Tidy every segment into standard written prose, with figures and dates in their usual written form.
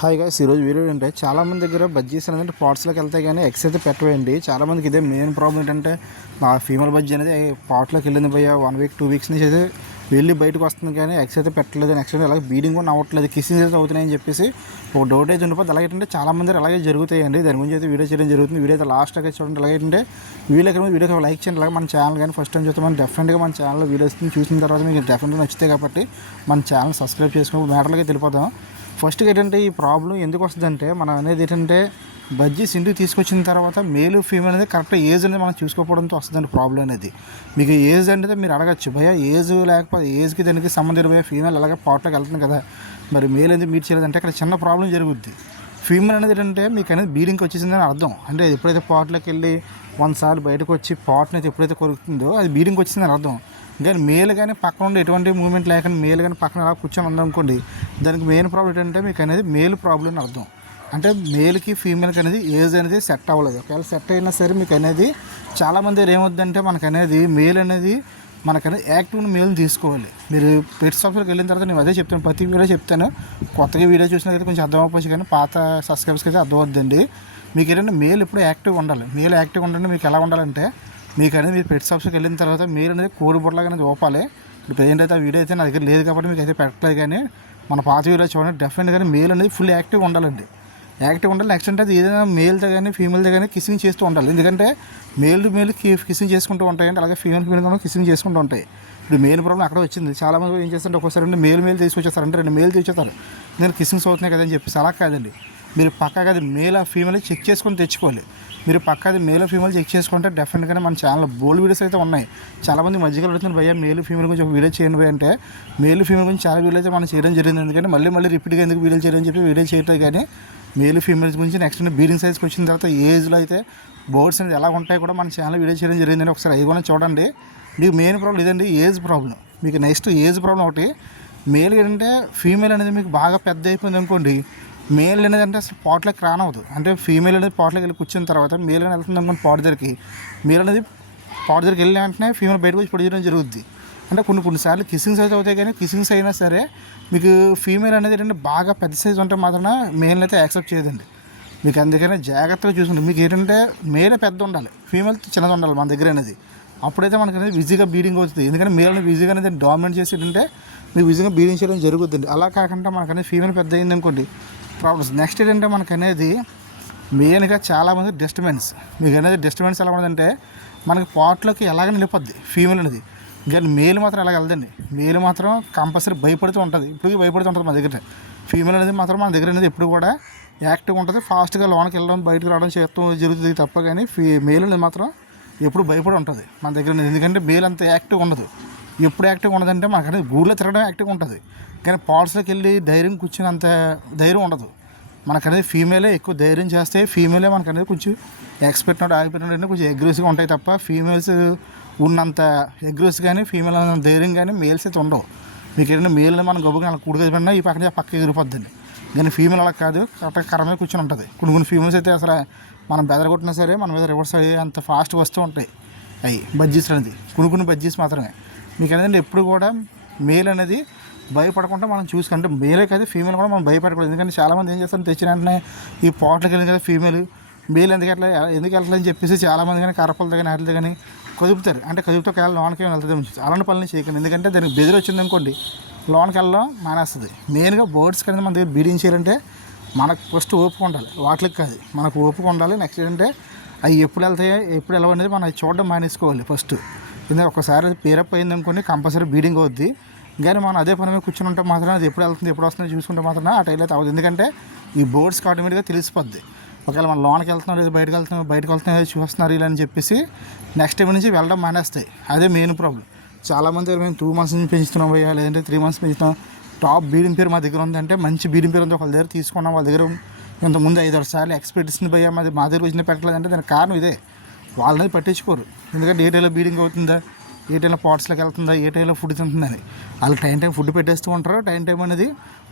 Hi guys, ఈరోజు video ఏంటంటే చాలామంది దగ్గర బజ్జీస్ అనేది పాట్స్లోకి వెళ్తాయి కానీ ఎగ్స్ అయితే పెట్టవేయండి. చాలామందికి ఇదే మెయిన్ ప్రాబ్లం ఏంటంటే మా ఫీమేల్ బజ్జీ అనేది పాట్లోకి వెళ్ళింది పోయా 1 వీక్ 2 వీక్స్ నుంచి అయితే వెళ్ళి బయటకు వస్తుంది కానీ ఎగ్స్ అయితే పెట్టలేదు. నెక్స్ట్ అలాగే బీడింగ్ కూడా అవ్వట్లేదు, కిస్సింగ్ అయితే అవుతున్నాయని చెప్పేసి ఒక డౌట్ అయితే ఉండిపోతుంది. అలాగేంటే చాలామంది అలాగే జరుగుతాయండి. దాని గురించి అయితే వీడియో చేయడం జరుగుతుంది. వీడియో అయితే లాస్ట్ అయితే చూడండి. అలాగేంటే వీడియోకి లైక్ చేయండి. అలాగే మన ఛానల్ కానీ ఫస్ట్ టైం చూస్తే మనం డెఫినెట్గా మన ఛానల్లో వీడియోస్ చూసిన తర్వాత మీకు డెఫినెట్గా నచ్చుతాయి కాబట్టి మన ఛానల్ సబ్స్క్రైబ్ చేసుకుని మ్యాటర్లకి వెళ్ళిపోతాం. ఫస్ట్ ఏంటంటే ఈ ప్రాబ్లం ఎందుకు వస్తుందంటే మనం అనేది ఏంటంటే బజ్జీస్ ఇంటికి తీసుకొచ్చిన తర్వాత మేల్ ఫీమేల్ అనేది కరెక్ట్ ఏజ్ అనేది మనం చూసుకోవడంతో వస్తుందండి ప్రాబ్లం అనేది. మీకు ఏజ్ అనేది మీరు అడగచ్చు, భయ ఏజ్ లేకపోతే ఏజ్కి దానికి సంబంధించిన ఫీమేల్ అలాగే పాట్లోకి వెళ్తుంది కదా, మరి మేల్ అనేది మీట్ చేయలేదంటే అక్కడ చిన్న ప్రాబ్లం జరుగుద్ది. ఫీమేల్ అనేది ఏంటంటే మీకు అనేది బీడింగ్కి వచ్చేసిందని అర్థం. అంటే ఎప్పుడైతే పాట్లోకి వెళ్ళి 1 సార్లు బయటకు వచ్చి పాట్ని అయితే ఎప్పుడైతే కొరుకుతుందో అది బీడింగ్కి వచ్చిందని అర్థం. కానీ మేల్ కానీ పక్కన ఉండి ఎటువంటి మూవ్మెంట్ లేకుండా మేల్ కానీ పక్కన అలా కూర్చొని ఉందనుకోండి, దానికి మెయిన్ ప్రాబ్లం ఏంటంటే మీకు అనేది మేల్ ప్రాబ్లం అని అర్థం. అంటే మేల్కి ఫీమేల్కి అనేది ఏజ్ అనేది సెట్ అవ్వలేదు. ఒకవేళ సెట్ అయినా సరే మీకు అనేది చాలామంది ఏమవుద్దంటే మనకు అనేది మేల్ అనేది మనకనేది యాక్టివ్ మేల్ తీసుకోవాలి. మీరు పెట్స్ షాప్కి వెళ్ళిన తర్వాత నేను అదే చెప్తాను, ప్రతి వీడియో చెప్తాను. కొత్తగా వీడియో చూసినట్లయితే కొంచెం అర్థం అవ్వచ్చు కానీ పాత సబ్స్క్రైబర్స్కి అయితే అర్థం అవుద్దండి. మీకు ఏంటంటే మేల్ ఎప్పుడు యాక్టివ్గా ఉండాలి. మేల్ యాక్టివ్గా ఉండాలంటే మీకు ఎలా ఉండాలంటే మీకు అనేది మీరు పెట్ షాప్స్కి వెళ్ళిన తర్వాత మీరు అనేది కోడి బుట్టలాగా అనేది ఓపాలి. ఇప్పుడు ఏంటైతే ఆ వీడియో అయితే నా దగ్గర లేదు కాబట్టి మీకు అయితే పెట్టలేదు, కానీ మన పాత వీడియో చూడండి. డెఫినెట్గా మేల్ అనేది ఫుల్ యాక్టివ్గా ఉండాలండి. యాక్టివ్గా ఉండాలి. నెక్స్ట్ అంటే అది ఏదైనా మేల్తో కానీ ఫీమేల్తో కానీ కిస్సింగ్ చేస్తూ ఉండాలి. ఎందుకంటే మేల్ టు మేల్ కిస్సింగ్ చేసుకుంటూ ఉంటాయండి, అలాగే ఫీమేల్ ఫీమేల్ కిస్సింగ్ చేసుకుంటూ ఉంటాయి. ఇప్పుడు మెయిన్ ప్రాబ్లం అక్కడ వచ్చింది. చాలామంది ఏం చేస్తుంటే ఒక్కోసారి మేల్ తీసుకొచ్చేస్తారంటే 2 మేల్ తీసుకొచ్చేస్తారు, నేను కిస్సింగ్స్ అవుతున్నాయి కదని చెప్పేసి. అలా కాదండి, మీరు పక్కాగా అది మేల్ ఆ ఫీమేల్ చెక్ చేసుకొని తెచ్చుకోవాలి. మీరు పక్కాది మేల్ ఫీమేల్ చెక్ చేసుకుంటే డెఫినెట్గానే మన ఛానల్లో బోల్డ్ వీడియోస్ అయితే ఉన్నాయి. చాలామంది మధ్యలో అడుగుతున్నారు, భయ్యా మేల్ ఫీమేల్ గురించి ఒక వీడియో చేయండి భయ్య అంటే. మేల్ ఫీమేల్ గురించి చాలా వీడియో అయితే మనం చేయడం జరిగింది. ఎందుకంటే మళ్ళీ రిపీట్గా ఎందుకు వీడియో చేయడం చెప్పి వీడియో చేయట్లేదు. కానీ మేల్ ఫీమేల్స్ గురించి నెక్స్ట్ బీడింగ్ సైజ్కి వచ్చిన తర్వాత ఏజ్లో అయితే బర్డ్స్ అనేది ఎలా ఉంటాయి కూడా మన ఛానల్ వీడియో చేయడం జరిగిందని ఒకసారి అవి కూడా చూడండి. మీకు మెయిన్ ప్రాబ్లం ఇదండి, ఏజ్ ప్రాబ్లం. మీకు నెక్స్ట్ ఏజ్ ప్రాబ్లం ఒకటి. మేల్ ఏంటంటే ఫీమేల్ అనేది మీకు బాగా పెద్ద అయిపోయింది అనుకోండి, మేల్ అనేది అంటే అసలు పాట్లోకి రానవద్దు. అంటే ఫీమేల్ అనేది పాట్లోకి వెళ్ళి కూర్చున్న తర్వాత మేల్ అనేది వెళ్తుంది అనుకోండి పాట్ దగ్గరికి, మేల్ అనేది పాట్ దగ్గరికి వెళ్ళిన వెంటనే ఫీమేల్ బయటకు వచ్చి పొడిచడం జరుగుద్ది. అంటే కొన్నిసార్లు కిస్సింగ్స్ అయితే అవుతాయి, కానీ కిస్సింగ్స్ అయినా సరే మీకు ఫీమేల్ అనేది ఏంటంటే బాగా పెద్ద సైజు ఉంటే మాత్రం మేల్ అయితే యాక్సెప్ట్ చేయదండి. మీకు అందుకనే జాగ్రత్తగా చూసుకుంటే మీకు ఏంటంటే మేల్ పెద్ద ఉండాలి, ఫీమేల్ చిన్నది ఉండాలి మన దగ్గర అనేది. అప్పుడైతే మనకు అనేది ఈజీగా బీడింగ్ అవుతుంది. ఎందుకంటే మేల్ని ఈజీగా అనేది డామినేట్ చేసి ఏంటంటే మీకు ఈజీగా బీడింగ్ చేయడం జరుగుతుంది. అలా కాకుండా మనకనేది ఫీమేల్ పెద్ద అయింది అనుకోండి ప్రాబ్లమ్స్. నెక్స్ట్ ఏంటంటే మనకు అనేది మెయిన్గా చాలామంది డిస్టర్బెన్స్. మీకు అనేది డిస్టర్బెన్స్ ఎలా ఉండదంటే మనకి పాట్లోకి ఎలాగ నిలిపొద్ది ఫీమేల్ అనేది, కానీ మేల్ మాత్రం ఎలాగ వెళ్దండి. మేల్ మాత్రం కంపల్సరీ భయపడుతూ ఉంటుంది, ఇప్పటికీ భయపడుతూ ఉంటుంది మన దగ్గర. ఫీమేల్ అనేది మాత్రం మన దగ్గర అనేది ఎప్పుడు కూడా యాక్టివ్గా ఉంటుంది, ఫాస్ట్గా లోనికి వెళ్ళడం బయటకు రావడం చేస్తూ జరుగుతుంది తప్ప. కానీ మేల్ అనేది మాత్రం ఎప్పుడు భయపడి ఉంటుంది మన దగ్గర. ఎందుకంటే మేల్ అంత యాక్టివ్గా ఉండదు. ఎప్పుడు యాక్టివ్గా ఉండదంటే మనకు అనేది గూడులో తిరగడం యాక్టివ్గా ఉంటుంది, కానీ పాట్స్లోకి వెళ్ళి ధైర్యం కూర్చుని అంత ధైర్యం ఉండదు. మనకనేది ఫీమేలే ఎక్కువ ధైర్యం చేస్తే ఫీమేలే మనకనేది కొంచెం ఎక్స్పెక్ట్ ఆగిపోయినట్టు కొంచెం అగ్రెసివ్గా ఉంటాయి తప్ప ఫీమేల్స్ ఉన్నంత అగ్రెసివ్ కానీ ఫీమేల్ ఉన్నంత ధైర్యం కానీ మేల్స్ అయితే ఉండవు. మీకు ఏంటంటే మేల్ని మనం గబ్బుగా అలా కుడిగా ఈ పక్క ఎగిరిపోద్దండి. కానీ ఫీమేల్ అలా కాదు, కరెక్ట్గా కరమే కూర్చొని ఉంటుంది. కొన్ని ఫీమేల్స్ అయితే అసలు మనం బెదరగొట్టినా సరే మన మీద రివర్స్ అయ్యి అంత ఫాస్ట్గా వస్తూ ఉంటాయి అవి బజ్జీస్ అనేది. కొన్ని బజ్జీస్ మాత్రమే. మీకు ఏంటంటే ఎప్పుడు కూడా మేల్ అనేది భయపడకుండా మనం చూసుకుంటే మేలే కాదు ఫీమేల్ కూడా మనం భయపడకూడదు. ఎందుకంటే చాలామంది ఏం చేస్తారు, తెచ్చిన వెంటనే ఈ పాట్లకి వెళ్ళింది కదా ఫీమేల్ మేల్ ఎందుకు వెళ్ళాలని చెప్పేసి చాలామంది కానీ కరపలతో కానీ వాటితో కానీ కదుపుతారు. అంటే కదుపుతో కేవలం లోనికి వెళ్తుంది. అలాంటి పనులు చేయకండి, ఎందుకంటే దానికి బెదిరి వచ్చింది అనుకోండి లోనికి వెళ్ళడం మానేస్తుంది. మెయిన్గా బర్డ్స్ అనేది మన దగ్గర బీడింగ్ చేయాలంటే మనకు ఫస్ట్ ఓపిక ఉండాలి, వాటికి కాదు మనకు ఓపిక ఉండాలి. నెక్స్ట్ ఏంటంటే అవి ఎప్పుడు వెళ్తాయో ఎప్పుడు ఎలా అనేది మనం చూడడం మానేసుకోవాలి ఫస్ట్. ఎందుకంటే ఒకసారి అది పేరప్ అయింది అనుకోండి కంపల్సరీ బీడింగ్ అవుద్ది. కానీ మనం అదే పని మీద కూర్చొని ఉంటే మాత్రం అది ఎప్పుడు వెళ్తుంది ఎప్పుడు వస్తుందో చూసుకుంటే మాత్రం ఆ టైం అయితే అవ్వదు. ఎందుకంటే ఈ బర్డ్స్కి ఆటోమేటిక్గా తెలిసిపోద్ది ఒకవేళ మనం లోనికి వెళ్తున్నాం లేదా బయటకు వెళ్తున్నాం చూస్తున్నారు ఇలా అని చెప్పేసి నెక్స్ట్ టైం నుంచి వెళ్ళడం మానేస్తాయి. అదే మెయిన్ ప్రాబ్లం. చాలామంది మేము 2 months నుంచి పెంచుతున్నాం పోయా, లేదంటే 3 months పెంచుతున్నాం, టాప్ బీడింగ్ పేరు మా దగ్గర ఉందంటే మంచి బీడింగ్ పేరు ఉంది వాళ్ళ దగ్గర తీసుకున్నాం. వాళ్ళ దగ్గర ఇంతకుముందు 5-6 సార్లు ఎక్స్పెక్టేషన్ పోయా మా దగ్గర వచ్చిన పెట్టలేదంటే దానికి కారణం ఇదే. వాళ్ళని పట్టించుకోరు. ఎందుకంటే ఏ టైంలో బీడింగ్ అవుతుందా, ఏ టైంలో పాట్స్లోకి వెళ్తుందా, ఏ టైంలో ఫుడ్ తింటుందని వాళ్ళు టైం ఫుడ్ పెట్టేస్తూ ఉంటారు. టైం అనేది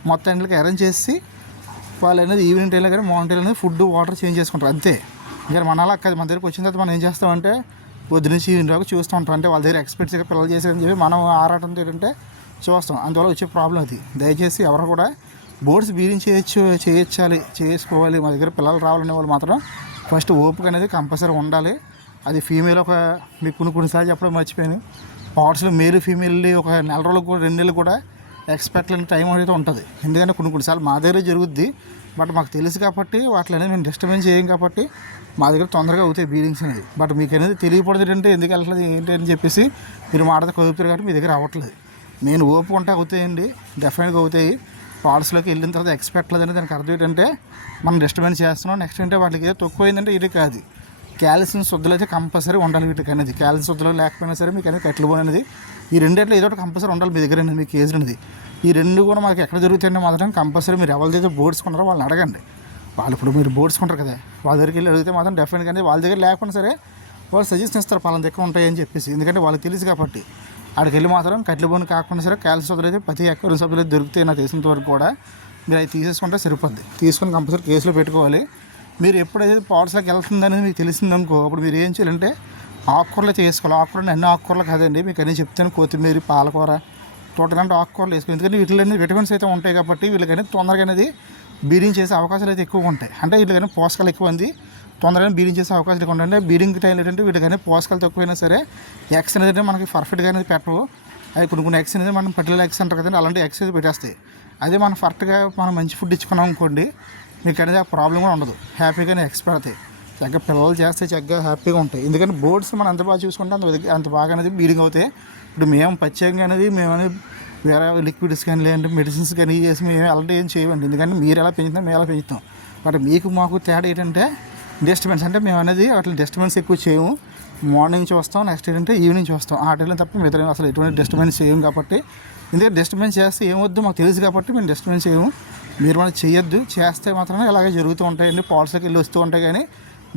మొత్తం ఇంట్లోకి అరేంజ్ చేసి వాళ్ళు అనేది ఈవినింగ్ టైంలో కానీ మార్నింగ్ టైంలో అనేది ఫుడ్ వాటర్ చేంజ్ చేసుకుంటారు అంతే. ఇంకా మన అలా కాదు, మన దగ్గరకు వచ్చిన తర్వాత మనం ఏం చేస్తామంటే పొద్దు నుంచి ఈవినింగ్ వరకు చూస్తూ ఉంటాం. అంటే వాళ్ళ దగ్గర ఎక్స్పెక్ట్స్గా పిల్లలు చేసేదని చెప్పి మనం ఆరాటంతో ఏంటంటే చూస్తాం. అందువల్ల వచ్చే ప్రాబ్లం అది. దయచేసి ఎవరు కూడా బోర్డ్స్ బీడింగ్ చేసుకోవాలి. మా దగ్గర పిల్లలు రావాలనే వాళ్ళు మాత్రం ఫస్ట్ ఓపిక అనేది కంపల్సరీ ఉండాలి. అది ఫీమేల్ ఒక మీకు కొన్నిసార్లు చెప్పడం మర్చిపోయాను, పాట్స్లో మేల్ ఫీమేల్ ఒక నెల రోజులకు కూడా 2 నెలలు కూడా ఎక్స్పెక్ట్ లేని టైం అయితే ఉంటుంది. ఎందుకంటే కొన్నిసార్లు మా దగ్గర జరుగుద్ది, బట్ మాకు తెలుసు కాబట్టి వాటిలో అనేది మేము డిస్టర్బెన్స్ చేయం కాబట్టి మా దగ్గర తొందరగా అవుతాయి బీడింగ్స్ అనేది. బట్ మీకు అనేది తెలియకూడదు అంటే ఎందుకు వెళ్ళట్లేదు ఏంటి అని చెప్పేసి మీరు మాటతో కదుపుతారు కాబట్టి మీ దగ్గర అవ్వట్లేదు. నేను ఓపు ఉంటే అవుతాయండి, డెఫినెట్గా అవుతాయి. పాట్స్లోకి వెళ్ళిన తర్వాత ఎక్స్పెక్ట్ లేదని దానికి అర్థం ఏంటంటే మనం డిస్టర్బెన్స్ చేస్తున్నాం. నెక్స్ట్ అంటే వాటికి ఏదో తక్కువైందంటే ఇది కాదు, క్యాల్షియం శుద్ధులు అయితే కంపల్సరీ ఉండాలి వీటికి అనేది. క్యాల్షియం శుద్ధులు లేకపోయినా సరే మీకు అనేది కట్లు బోన్ అనేది ఈ రెండిట్లో ఏదో ఒకటి కంపల్సరీ ఉండాలి మీ దగ్గర అనేది, మీ కేజీ అనేది. ఈ రెండు కూడా మాకు ఎక్కడ జరుగుతాయంటే మాత్రం కంపల్సరీ మీరు ఎవరిదైతే బోర్డ్స్ కొన్నారో వాళ్ళని అడగండి. వాళ్ళు ఇప్పుడు మీరు బోర్డ్స్ కొంటారు కదా, వాళ్ళ దగ్గరికి వెళ్ళి అడిగితే మాత్రం డెఫినెట్గా అనేది వాళ్ళ దగ్గర లేకపోయినా సరే వాళ్ళు సజెషన్ ఇస్తారు పలానా దగ్గర ఉంటాయని చెప్పేసి. ఎందుకంటే వాళ్ళకి తెలుసు కాబట్టి అక్కడికి వెళ్ళి మాత్రం కట్లు బోన్ కాకుండా సరే క్యాల్షియం శుద్ధులు అయితే ప్రతి ఎక్వరియం సభ్యులు అయితే దొరుకుతాయి నాకు తెలిసినంత వరకు కూడా. మీరు అవి తీసేసుకుంటే సరిపోద్ది. తీసుకొని కంపల్సరీ కేసులో పెట్టుకోవాలి. మీరు ఎప్పుడైతే పాట్స్లోకి వెళ్తుందనేది మీకు తెలిసిందనుకో అప్పుడు మీరు ఏం చేయాలంటే ఆకుకూరలు అయితే వేసుకోవాలి. ఆకుకూరలు అన్ని ఆకుకూరలు కాదండి, మీకు అన్నీ చెప్తాను. కొత్తిమీర, పాలకూర, తోటలాంటి ఆకుకూరలు వేసుకోవాలి. ఎందుకంటే వీటిలో విటమిన్స్ అయితే ఉంటాయి కాబట్టి వీళ్ళకైనా తొందరగా అనేది బీడింగ్ చేసే అవకాశాలు అయితే ఎక్కువగా ఉంటాయి. అంటే వీళ్ళకైనా పోషకాలు ఎక్కువ ఉంది, తొందరగా బీడింగ్ చేసే అవకాశాలు ఎక్కువ ఉంటాయి. అంటే బీడింగ్ టైం ఏంటంటే వీటికైనా పోషకాలు తక్కువైనా సరే ఎగ్స్ అనేది మనకి పర్ఫెక్ట్గా అనేది పెట్టవు. అది కొన్ని ఎగ్స్ అనేది మనం పర్టికులర్ ఎగ్స్ అంటారు కదండి, అలాంటి ఎగ్స్ అయితే పెట్టేస్తాయి. అదే మనం కరెక్ట్గా మనం మంచి ఫుడ్ ఇచ్చుకున్నాం అనుకోండి మీకు అనేది ఆ ప్రాబ్లం కూడా ఉండదు, హ్యాపీగానే ఎగ్స్ పెడతాయి. చక్కగా పిల్లలు చేస్తే చక్కగా హ్యాపీగా ఉంటాయి. ఎందుకంటే బోర్డ్స్ మనం ఎంత బాగా చూసుకుంటే అంత బాగా అనేది బీడింగ్ అవుతాయి. ఇప్పుడు మేము ప్రత్యేకంగా అనేది మేము అనేది వేరే లిక్విడ్స్ కానీ లేదంటే మెడిసిన్స్ కానీ చేసి మేము అలాంటి ఏం చేయమండి. ఎందుకంటే మీరు ఎలా పెంచుతాం మేము ఎలా పెంచుతాం. బట్ మీకు మాకు తేడా ఏంటంటే డిస్టర్బెన్స్. అంటే మేము అనేది అట్లా డిస్టర్బెన్స్ ఎక్కువ చేయము. మార్నింగ్ నుంచి వస్తాం, నెక్స్ట్ ఏంటంటే ఈవినింగ్ వస్తాం. ఆ టైంలో తప్ప మిగతా అసలు ఎటువంటి డిస్టర్బెన్స్ చేయము. కాబట్టి ఎందుకంటే డిస్టర్బెన్స్ చేస్తే ఏమొద్దు మాకు తెలుసు కాబట్టి మేము డిస్టర్బెన్స్ చేయము. మీరు మనం చేయొద్దు, చేస్తే మాత్రమే ఇలాగే జరుగుతూ ఉంటాయండి. పాట్స్లోకి వెళ్ళి వస్తూ ఉంటాయి కానీ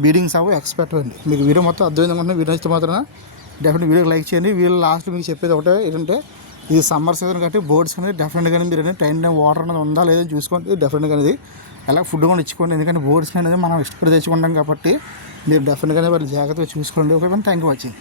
బీడింగ్స్ అవ్వ ఎక్స్పెక్ట్ అండి. మీకు వీడియో మొత్తం అర్థమైంది అనుకుంటున్నా. వీడియో నచ్చితే మాత్రం డెఫినెట్ వీడియోకి లైక్ చేయండి. వీడియో లాస్ట్ మీకు చెప్పేది ఒకటే ఏంటంటే ఇది సమ్మర్ సీజన్ కాబట్టి బోర్డ్స్ అనేది డెఫినెట్గా మీరు అనేది టైం వాటర్ అనేది ఉందా లేదో చూసుకోండి. డెఫినెట్గా అనేది అలా ఫుడ్ కూడా ఇచ్చుకోండి. ఎందుకంటే బోర్డ్స్ అనేది మనం ఇష్టపడి తెచ్చుకుంటాం కాబట్టి మీరు డెఫినెట్గా వాళ్ళు జాగ్రత్తగా చూసుకోండి. Okay, thank you watching.